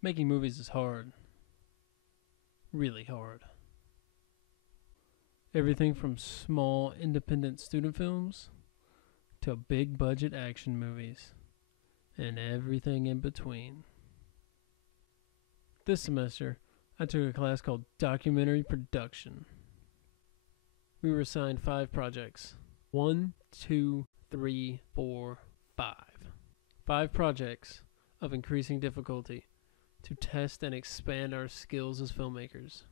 Making movies is hard. Really hard. Everything from small independent student films to big budget action movies and everything in between. This semester, I took a class called Documentary Production. We were assigned 5 projects. 1, 2, 3, 4, 5. 5 projects of increasing difficulty to test and expand our skills as filmmakers.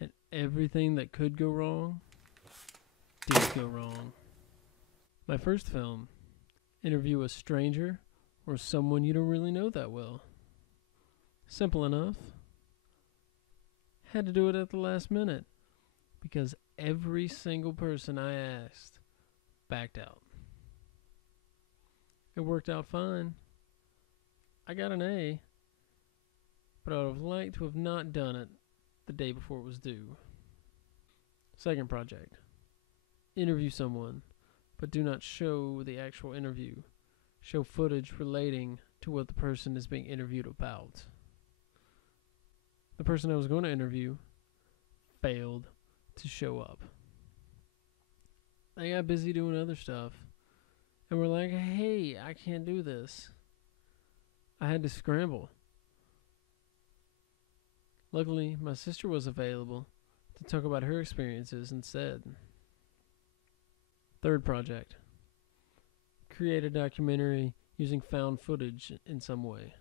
And everything that could go wrong did go wrong. My first film, interview a stranger or someone you don't really know that well. Simple enough. Had to do it at the last minute because every single person I asked backed out. It worked out fine. I got an A, but I would have liked to have not done it the day before it was due. Second project. Interview someone, but do not show the actual interview. Show footage relating to what the person is being interviewed about. The person I was going to interview failed to show up. They got busy doing other stuff and were like, hey, I can't do this. I had to scramble. Luckily, my sister was available to talk about her experiences instead. Third project. Create a documentary using found footage in some way.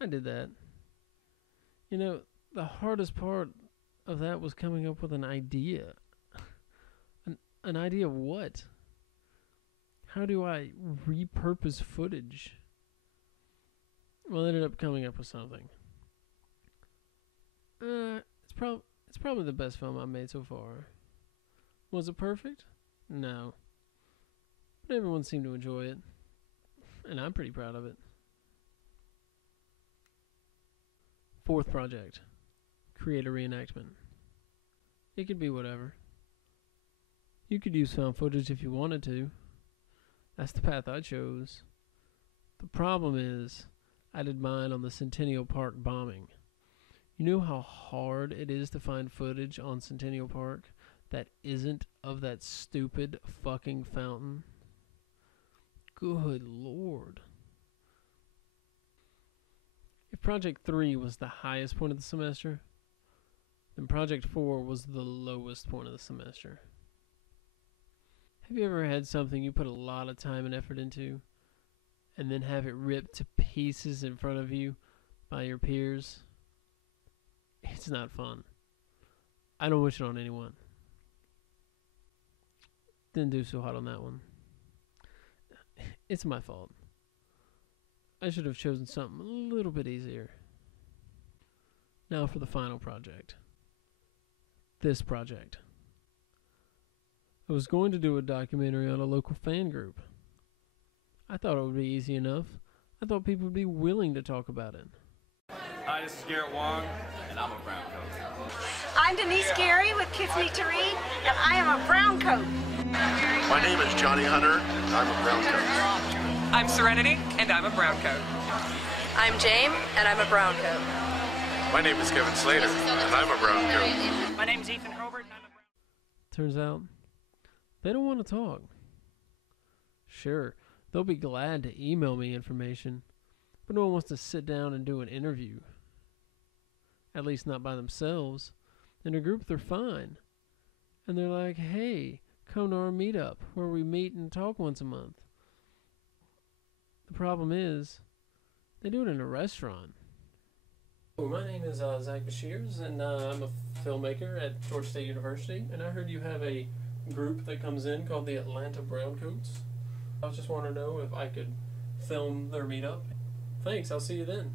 I did that. You know, the hardest part of that was coming up with an idea. An idea of what? How do I repurpose footage? Well, I ended up coming up with something. It's probably the best film I've made so far. Was it perfect? No. But everyone seemed to enjoy it. And I'm pretty proud of it. Fourth project. Create a reenactment. It could be whatever. You could use found footage if you wanted to. That's the path I chose. The problem is, I did mine on the Centennial Park bombing. You know how hard it is to find footage on Centennial Park that isn't of that stupid fucking fountain? Good Lord. If Project 3 was the highest point of the semester, then Project 4 was the lowest point of the semester. Have you ever had something you put a lot of time and effort into, and then have it ripped to pieces in front of you by your peers? It's not fun. I don't wish it on anyone. Didn't do so hot on that one. It's my fault. I should have chosen something a little bit easier. Now for the final project. This project. I was going to do a documentary on a local fan group. I thought it would be easy enough. I thought people would be willing to talk about it. Hi, this is Garrett Wong, and I'm a brown coat. I'm Denise Gary with Kids Need to Read, and I am a brown coat. My name is Johnny Hunter, and I'm a brown coat. I'm Serenity, and I'm a brown coat. I'm Jame, and I'm a brown coat. My name is Kevin Slater, and I'm a brown coat. My name's Ethan Hobart, and I'm a brown coat. Turns out, they don't want to talk. Sure, they'll be glad to email me information, but no one wants to sit down and do an interview. At least not by themselves. In a group, they're fine. And they're like, hey, come to our meetup where we meet and talk once a month. The problem is, they do it in a restaurant. My name is Zach Bashirs, and I'm a filmmaker at Georgia State University. And I heard you have a group that comes in called the Atlanta Browncoats. I just want to know if I could film their meetup. Thanks, I'll see you then.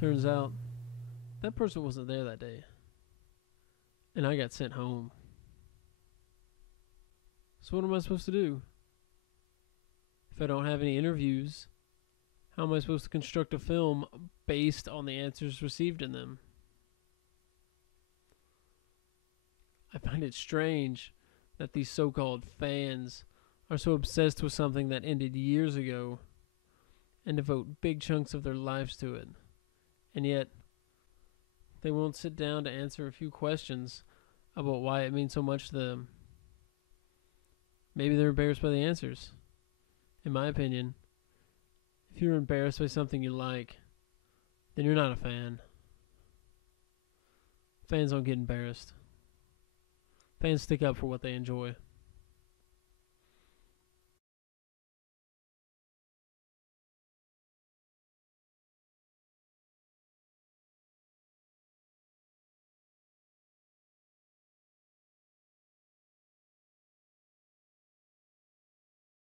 Turns out, that person wasn't there that day. And I got sent home. So what am I supposed to do? If I don't have any interviews, how am I supposed to construct a film based on the answers received in them? I find it strange that these so-called fans are so obsessed with something that ended years ago and devote big chunks of their lives to it. And yet, they won't sit down to answer a few questions about why it means so much to them. Maybe they're embarrassed by the answers. In my opinion, if you're embarrassed by something you like, then you're not a fan. Fans don't get embarrassed. Fans stick up for what they enjoy.